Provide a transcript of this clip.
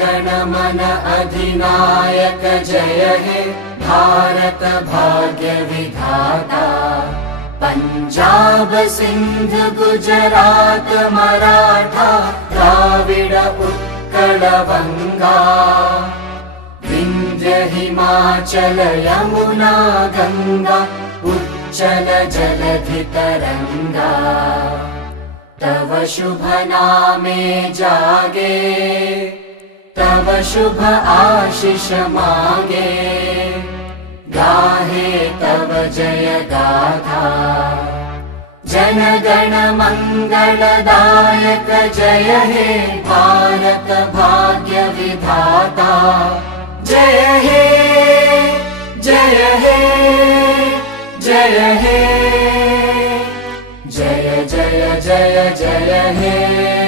गण मन अधिनायक जय हे भारत भाग्य विधाता। पंजाब सिंध गुजरात मराठा द्राविड उत्कल बंगा। विंध्य हिमाचल यमुना गंगा उच्चल जलधि तरंगा। तव शुभ नामे जागे तव शुभ आशीष मांगे। गाहे तव जय गाथा जन गण मंगलदायक जय हे भारत भाग्य विधाता। जय हे जय हे जय हे जय जय जय जय हे।